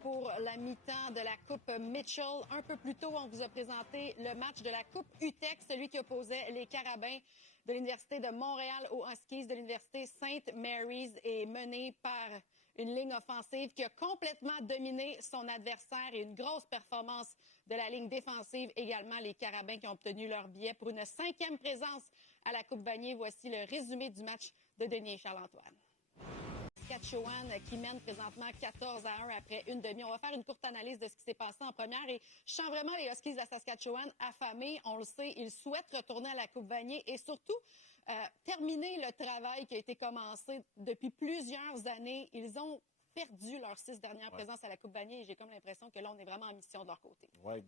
pour la mi-temps de la Coupe Mitchell. Un peu plus tôt, on vous a présenté le match de la Coupe UTEC, celui qui opposait les Carabins de l'Université de Montréal aux Huskies de l'Université St. Mary's et mené par une ligne offensive qui a complètement dominé son adversaire et une grosse performance de la ligne défensive. Également, les Carabins qui ont obtenu leur billet pour une 5e présence à la Coupe Vanier. Voici le résumé du match de Denis et Charles-Antoine. Saskatchewan qui mène présentement 14-1 après une demi. On va faire une courte analyse de ce qui s'est passé en première. Et je sens vraiment les Huskies de la Saskatchewan affamés. On le sait, ils souhaitent retourner à la Coupe Vanier et surtout terminer le travail qui a été commencé depuis plusieurs années. Ils ont perdu leurs 6 dernières présences à la Coupe Vanier et j'ai comme l'impression que là, on est vraiment en mission de leur côté. Oui,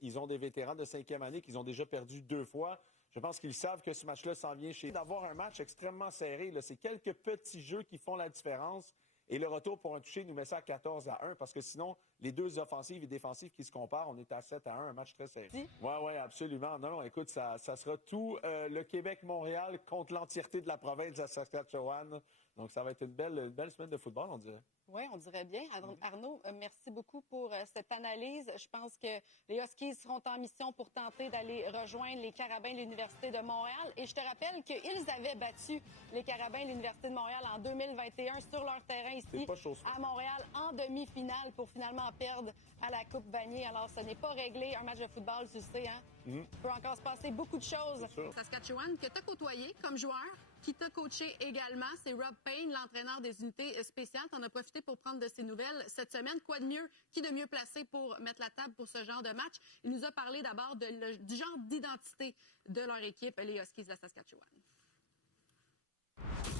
ils ont des vétérans de 5e année qu'ils ont déjà perdu 2 fois. Je pense qu'ils savent que ce match-là s'en vient chez eux. D'avoir un match extrêmement serré, là, c'est quelques petits jeux qui font la différence. Et le retour pour un toucher nous met ça à 14-1 parce que sinon, les deux offensives et défensives qui se comparent, on est à 7-1, un match très serré. Oui, absolument. Non, écoute, ça sera tout le Québec-Montréal contre l'entièreté de la province de Saskatchewan. Donc, ça va être une belle semaine de football, on dirait. Oui, on dirait bien. Arnaud, merci beaucoup pour cette analyse. Je pense que les Huskies seront en mission pour tenter d'aller rejoindre les Carabins de l'Université de Montréal. Et je te rappelle qu'ils avaient battu les Carabins de l'Université de Montréal en 2021 sur leur terrain ici à Montréal en demi-finale pour finalement perdre à la Coupe Vanier. Alors, ce n'est pas réglé. Un match de football, tu sais, hein? Il peut encore se passer beaucoup de choses. Saskatchewan, que tu as côtoyé comme joueur, qui t'a coaché également, c'est Rob Payne, l'entraîneur des unités spéciales. Tu en as profité pour prendre de ses nouvelles cette semaine. Quoi de mieux, qui de mieux placé pour mettre la table pour ce genre de match? Il nous a parlé d'abord du genre d'identité de leur équipe, les Huskies de la Saskatchewan.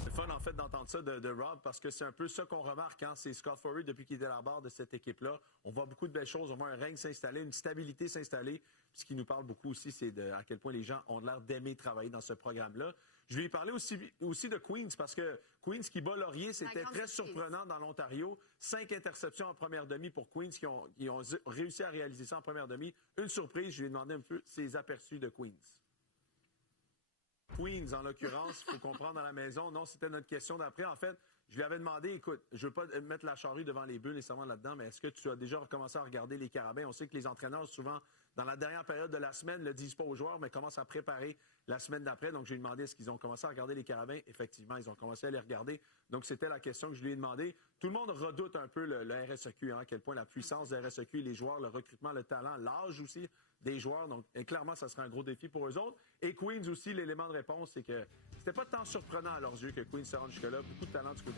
C'est fun, en fait, d'entendre ça de Rob, parce que c'est un peu ça qu'on remarque, hein? C'est Scott Furry, depuis qu'il est à la barre de cette équipe-là. On voit beaucoup de belles choses. On voit un règne s'installer, une stabilité s'installer. Puis ce qui nous parle beaucoup aussi, c'est à quel point les gens ont l'air d'aimer travailler dans ce programme-là. Je lui ai parlé aussi de Queens, parce que Queens qui bat Laurier, c'était très surprenant dans l'Ontario. 5 interceptions en première demi pour Queens qui ont réussi à réaliser ça en première demi. Une surprise, je lui ai demandé un peu ses aperçus de Queens. Queens, en l'occurrence, il faut comprendre à la maison. Non, c'était notre question d'après. En fait, je lui avais demandé, écoute, je veux pas mettre la charrue devant les bœufs nécessairement là-dedans, mais est-ce que tu as déjà recommencé à regarder les Carabins? On sait que les entraîneurs, souvent, dans la dernière période de la semaine, ne le disent pas aux joueurs, mais commencent à préparer la semaine d'après. Donc, je lui ai demandé, est-ce qu'ils ont commencé à regarder les Carabins? Effectivement, ils ont commencé à les regarder. Donc, c'était la question que je lui ai demandé. Tout le monde redoute un peu le RSEQ, hein, à quel point la puissance du RSEQ, les joueurs, le recrutement, le talent, l'âge aussi des joueurs. Donc, clairement, ça sera un gros défi pour eux autres. Et Queens aussi, l'élément de réponse, c'est que c'était pas tant surprenant à leurs yeux que Queens se rende jusque-là. Beaucoup de talent du côté